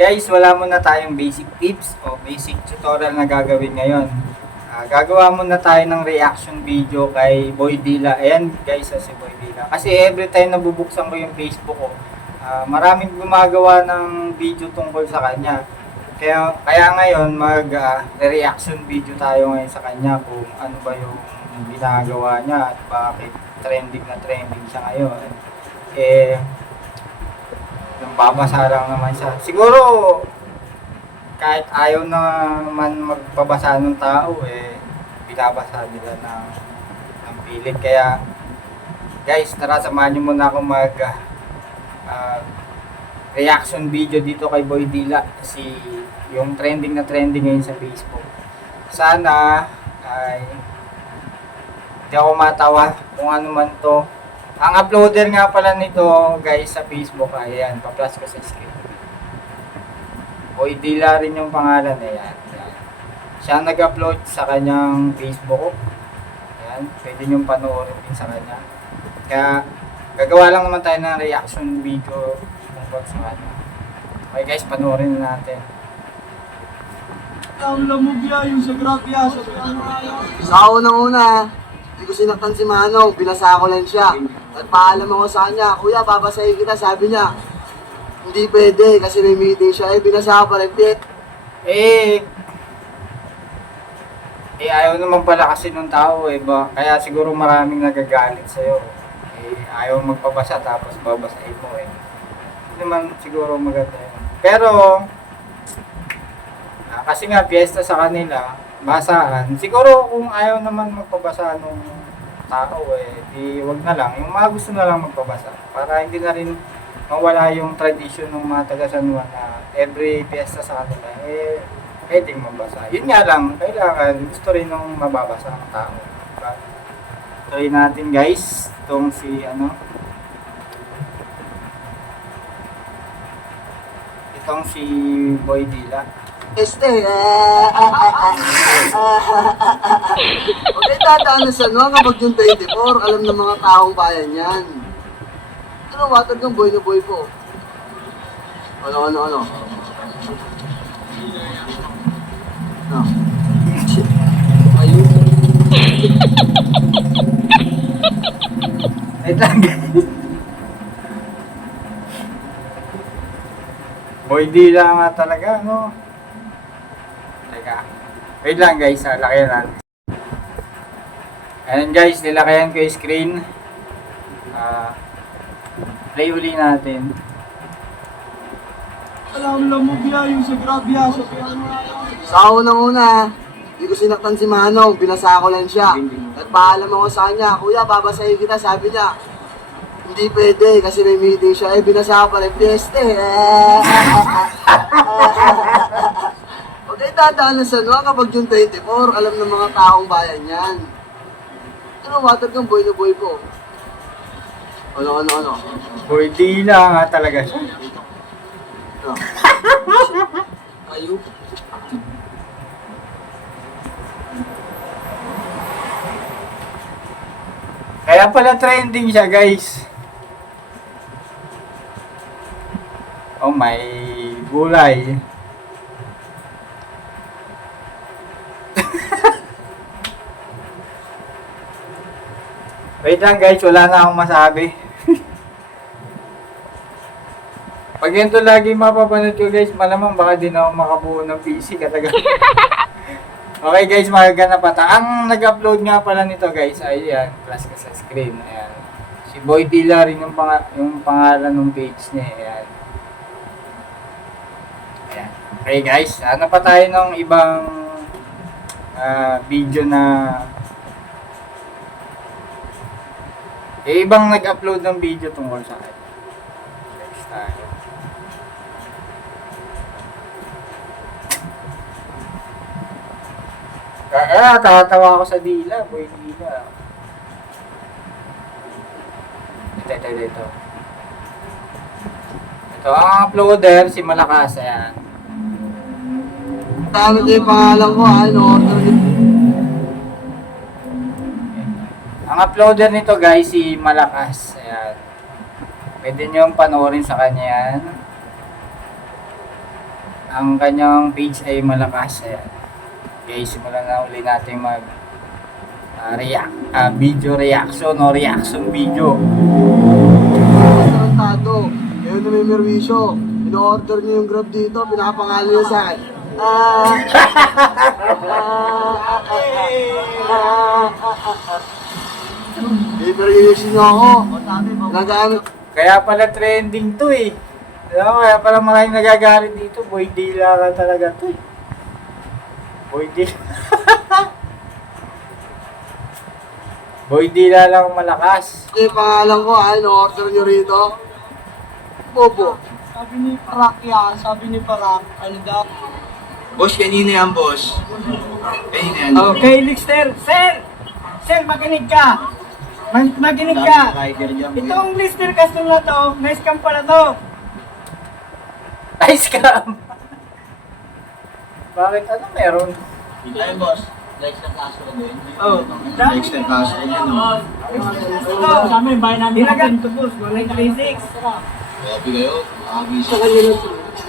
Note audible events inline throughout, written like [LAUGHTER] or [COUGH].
Guys, wala muna tayong basic tips o basic tutorial na gagawin ngayon. Ah, gagawa muna tayo ng reaction video kay Boy Dila. Ayan guys, ah, si Boy Dila. Kasi every time nabubuksan ko yung Facebook ko, ah, maraming gumagawa ng video tungkol sa kanya. Kaya, kaya ngayon, mag ah, reaction video tayo ngayon sa kanya kung ano ba yung ginagawa niya at bakit trending na trending siya ngayon. Eh, yung babasa lang naman siya. Siguro, kahit ayaw naman magpabasa ng tao, eh, binabasa nila ng, ng pilit. Kaya, guys, tara, samahan nyo muna ako mag ah, reaction video dito kay Boy Dila. Kasi, yung trending na trending ngayon sa Facebook. Sana, ay, hindi ako matawa kung ano man to. Ang uploader nga pala nito, guys, sa Facebook, ayan, pa-plus ko sa screen. Boy Dila rin yung pangalan, ayan. ayan. Siya nag-upload sa kanyang Facebook. Ayan, pwede niyong panoorin din sa kanya. Kaya, gagawa lang naman tayo ng reaction video tungkol sa kanya. Okay guys, panoorin na natin. Ang lamog ya, yung sa grapya, sa Sa unang-una, hindi ko sinaktan si Manong, binasa ko lang siya. At paalam ako sa kanya, Kuya, babasahin kita, sabi niya. Hindi pwede, kasi may meeting siya. Eh, binasa ko pa rin, "Tit, Eh, eh ayaw naman pala kasi ng tao eh. Ba? Kaya siguro maraming nagagalit sa'yo. Eh, ayaw magpabasa tapos babasahin mo eh. Hindi naman siguro maganda yun. Pero, ah, kasi nga piyesta sa kanila, basaan. Siguro kung ayaw naman magpabasa nung tao eh, di wag na lang. Yung mga gusto na lang magpabasa. Para hindi na rin mawala yung tradition ng mga taga San Juan na every piyesta sa kanila, eh, pwedeng mabasa. Yun nga lang, kailangan gusto rin nung mababasa ng tao. Diba? Try natin guys, itong si ano, itong si Boy Dila. Este, eh, ah, ah, ah, ah, ah. Kayo tataan na sa ano, kapag yung 24, alam ng mga taong bayan yan. Ano, watag ng boy na boy ko. Ano, ano, ano? Ano? Ayun. Wait lang. Boy Dila nga talaga, no? Teka. Wait lang guys, ha, lakayan natin. Ayan guys, nilakayan ko yung screen. Ah, play uli natin. Ang lamog ya, yung sa grapya, sa Sa unang-una, hindi ko sinaktan si Manong, binasa ko lang siya. At paalam ako sa kanya, Kuya, babasahin kita, sabi niya. Hindi pwede, kasi may meeting siya. Eh, binasa ko pa rin, Fieste. [LAUGHS] Kayo na sa ano, kapag yung 24, alam ng mga taong bayan yan. Ano, watag ng boy na boy ko. Ano, ano, ano? Boy Dila nga talaga siya. Ano? Ayun. Kaya pala trending siya guys. Oh my gulay. Wait lang guys, wala na akong masabi. Pag ganito lagi mapapanood ko guys, malamang baka din ako makabuo ng PC katagal. [LAUGHS] okay guys, magaganap pa ta. Ang nag-upload nga pala nito guys, ay yan, plus ka sa screen. Ayan. Si Boy Dila rin yung, pang yung pangalan ng page niya. Ayan. Ayan. Okay guys, ano pa tayo ng ibang ah, video na eh, ibang nag-upload ng video tungkol sa akin. Next tayo. Ah, ah, tatawa ako sa dila, boy dila. Ito, ito, ito, ito. Ang uploader, si Malakas, ayan. Tama ito yung pangalan ko, ano? Ang uploader nito guys, si Malakas. Ayan. Pwede nyo panoorin sa kanya yan. ang kanyang page ay malakas. Ayan. Guys, simulan na uli natin mag ah, react, ah, video reaction o reaction video. Tarantado. Ngayon na may merwisyo. Ino-order niyo yung grab dito, pinapangalan niyo sa akin. Ah, [LAUGHS] ah, ah, ah, ah, ah, ah. Ipergilisyon niyo ako. Nagamit. Kaya pala trending to eh. Alam mo, kaya pala maraming nagagalit dito. Boy Dila ka talaga to eh. Boy Dila. [LAUGHS] Boy Dila lang malakas. Yung pangalan ko, ah, ino-order niyo rito. Bobo. Sabi ni Parak yan, sabi ni Parak, ano daw? Boss, kanina yan, boss. Kanina yan. Okay, Lister. Sir! Sir, makinig ka! Mag makinig ka! Dyan. Itong Lister custom na to, nice cam pala to. Nice cam! Bakit ano meron? Ay, boss. Lex na kaso ko din. Oh, Lex na kaso ko din. oh. Sa amin, bayan namin Dinagan to boss, 136. Grabe kayo.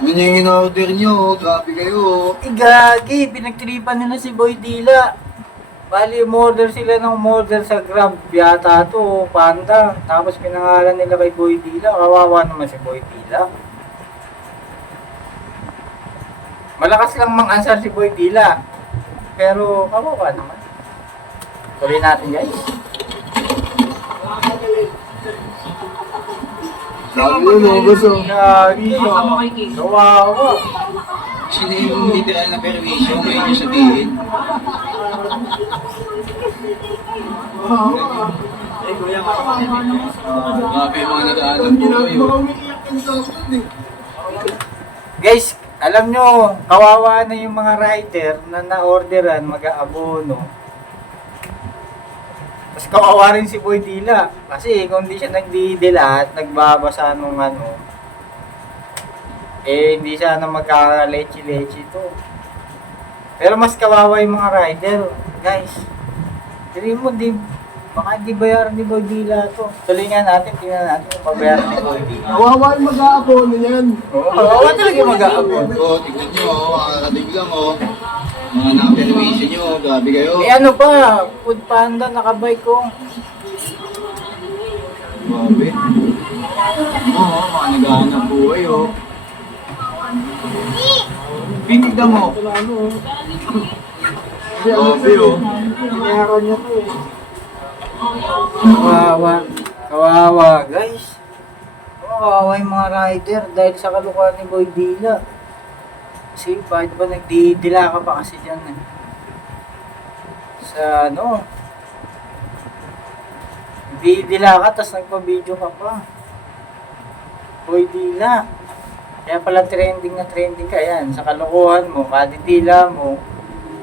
Ganyan yung in-order nyo. oh. Grabe kayo. Eh, gagi, pinagtripan nila si Boy Dila. Bali, umorder sila ng umorder sa Grab yata to, Panda. Tapos pinangalan nila kay Boy Dila. Kawawa naman si Boy Dila. Malakas lang mang-answer si Boy Dila. Pero kawawa naman. Tuloy natin guys. Sabi yun, oh, boss, oh. Gagi. Kawawa. Sino yung literal na perwisyo ngayon nyo sabihin? Mga. Guys, alam nyo, kawawa na yung mga writer na na-orderan, mag-aabono. Tapos kawawa rin si Boy Dila. Kasi kung di siya nagdidila at nagbabasa nung ano, eh hindi siya na magkaka-lechi-lechi to. Pero mas kawawa yung mga rider, guys. Hindi mo, di, baka di bayaran ni Boy Dila to. Tuloy nga natin, tingnan natin kung pabayaran ni Boy. Kawawa yung mag-aabono niyan. Oo, kawawa talaga yung mag-aabono. Oo, tignan nyo. oh. Makakarating lang, oh. Mga nakaperwisyo nyo. Grabe kayo. Eh ano ba? Food Panda, nakabike ko. Grabe. Oo, mga naghahanap buhay, oh. Pinigdan mo. Grabe, oh. Inayakan niya to, eh. Kawawa. Kawawa, guys. Kawawa yung mga rider dahil sa kalukuhan ni Boy Dila. Kasi bakit ba nagdidila ka pa kasi dyan eh? Sa ano? Nagdidila ka tapos nagpa-video ka pa. Boy Dila. Kaya pala trending na trending ka yan. Sa kalukuhan mo, kadidila mo.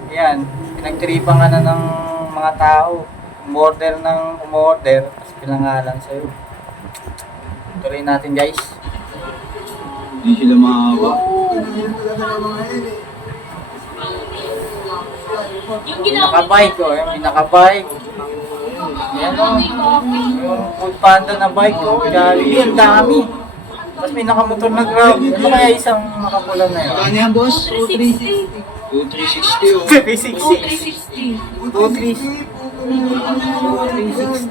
Yan. Pinagtripan ka na ng mga tao. Umorder ng umorder. Tapos pinangalan sa'yo. Tuloy natin guys. Hindi sila maawa. Yung nakabike ko. Oh. May nakabike. Yan o. Yung food panda na bike ko. Jollibee. Ang dami. Tapos may nakamotor na grab. Ano kaya isang makapula na yun? Ano yan, boss? 360. 2360, oh. 366. 236. 236.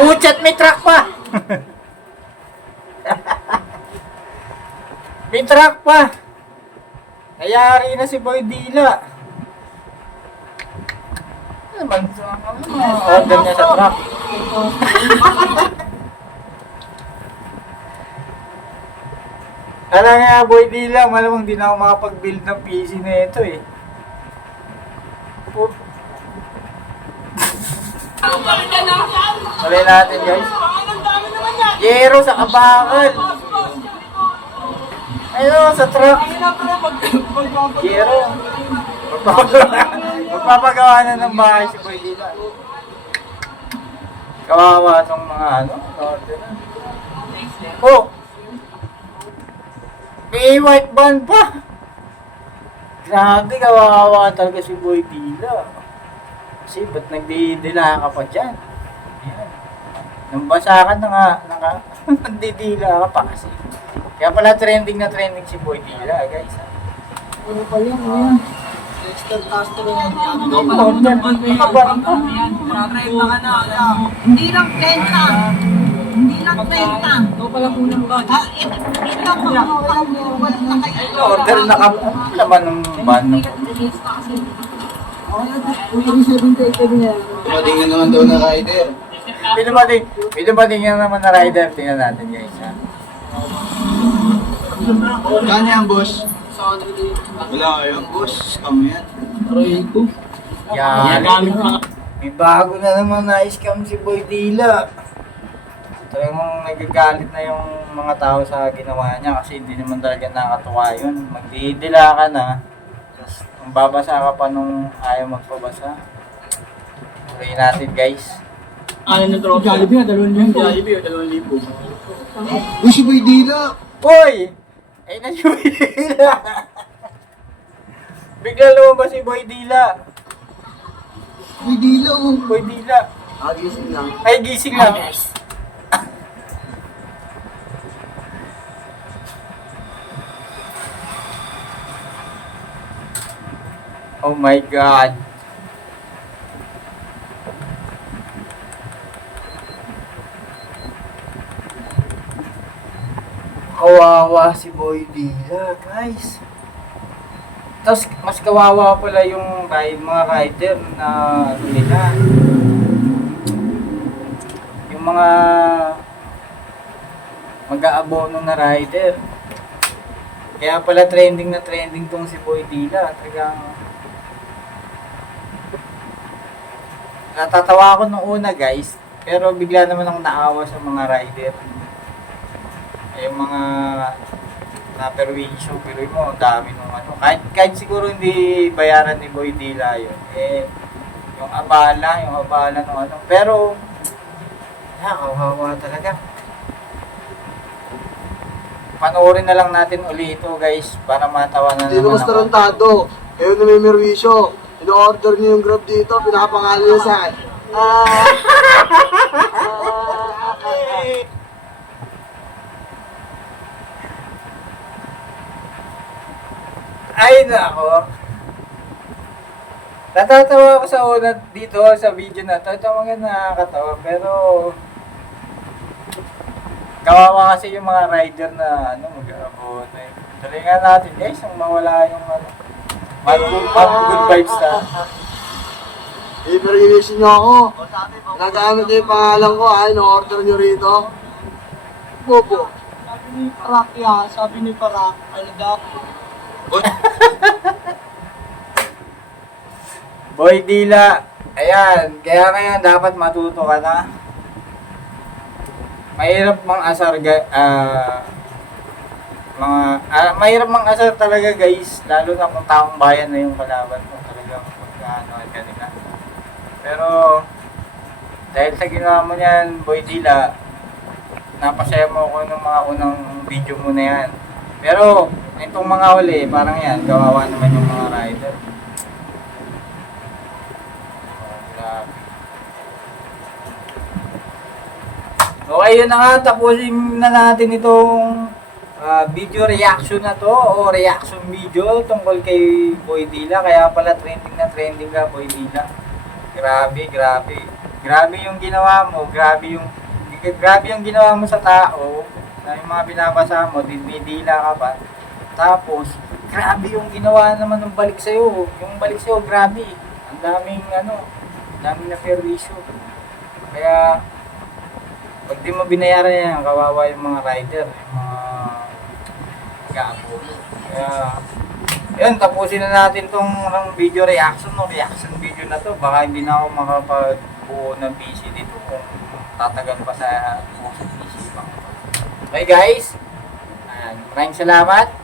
236. May truck pa! [LAUGHS] may truck pa! Nayari na si Boy Dila. Ano order niya sa truck? [LAUGHS] Alam nga, Boy Dila, malamang di na ako makapag-build ng PC na ito eh. Tuloy natin guys. Yero sa kabakal. Ayun, sa truck. Yero. Magpapagawa, na ng bahay si Boy Dila. Kawawa tong mga ano. Oh! May white band pa! Grabe, kawawa talaga si Boy Dila. Kasi ba't nagdidila ka pa dyan? Nang basa ka na nga, naka, Mandidila ka pa kasi. Kaya pala trending na trending si Boy Dila, guys. Ano pa yan? Ano? Dexter Castro yan. Ito pa lang naman. Kabarang ka. Hindi lang 30. Hindi lang 30. Ito pala unang bag. Ah, ito, kayo. Order na ka. Laman ng van. ng- Yung 78 niya. Dumating na naman daw na rider. May dumating, may dumating nga naman na rider. Tingnan natin, guys. Ha? Kanya yan, boss? Wala kayo, boss. Scam yan. Aray ko. Yan. na. May bago na naman na scam si Boy Dila. Talagang nagagalit na yung mga tao sa ginawa niya kasi hindi naman talaga nakatuwa yun. Magdidila ka na, tapos ang babasa ka pa nung ayaw magpabasa. Tuloy natin guys. Ano na tropa? Jollibee na, dalawang libo. Jollibee, dalawang libo. Uy, si Boy Dila! Boy! Ay na si Boy Dila! [LAUGHS] Bigla lumabas si Boy Dila. Boy Dila, oh. Boy Dila. Agising lang. Ay, gising lang. [LAUGHS] oh my God. Kawawa si Boy Dila, guys. Tapos, mas kawawa pala yung ride, mga rider na ano nila. Yung mga mag-aabono na rider. Kaya pala trending na trending tong si Boy Dila. Talagang natatawa ako nung una guys. Pero bigla naman akong naawa sa mga rider. Eh, yung mga na perwisyo, pero mo, ang dami nung ano. Kahit, kahit siguro hindi bayaran ni Boy Dila yun. Eh, yung abala, yung abala ng ano. Pero, nakakawawa talaga. Panoorin na lang natin uli ito guys para matawa na Hindi naman naman ako. tarantado. Kayo na may merwisyo. Ino-order niyo yung grab dito, pinakapangalan niya sa akin. Ah, [LAUGHS] Ay nako. Natatawa ako sa una dito sa video na to. Ito mga nakakatawa pero kawawa kasi yung mga rider na ano mag-aabot. Eh. Talingan natin guys yung mawala yung ano. Mad good, mad good vibes na. eh, pero inisin niyo ako. Nagamit niyo yung pangalan ko, ah, ino-order niyo rito. Bobo. Sabi ni Parak yan, sabi ni Parak, ano daw? Boy Dila, ayan, kaya ngayon dapat matuto ka na. Mahirap mang asar, ah, mga, ah, mahirap mang asar talaga guys, lalo na kung taong bayan na yung kalaban mo talagang magkano ka nila. Pero, dahil sa ginawa mo niyan, Boy Dila, napasaya mo ako ng mga unang video mo na yan. Pero, itong mga huli, parang yan, kawawa naman yung mga rider. Okay, yun na nga. Tapusin na natin itong ah, video reaction na to o reaction video tungkol kay Boy Dila. Kaya pala trending na trending ka, Boy Dila. Grabe, grabe. Grabe yung ginawa mo. Grabe yung grabe yung ginawa mo sa tao na yung mga binabasa mo, dinidila ka pa. Tapos, grabe yung ginawa naman ng balik sa'yo. Yung balik sa'yo, grabe. Ang daming ano, daming na perwisyo. Kaya, pag di mo binayaran yan, kawawa yung mga rider, yung mga gaabo. Kaya, yun, tapusin na natin tong ng video reaction o reaction video na to. Baka hindi na ako makapagbuo ng PC dito kung tatagal pa sa puso PC. Okay guys, maraming salamat.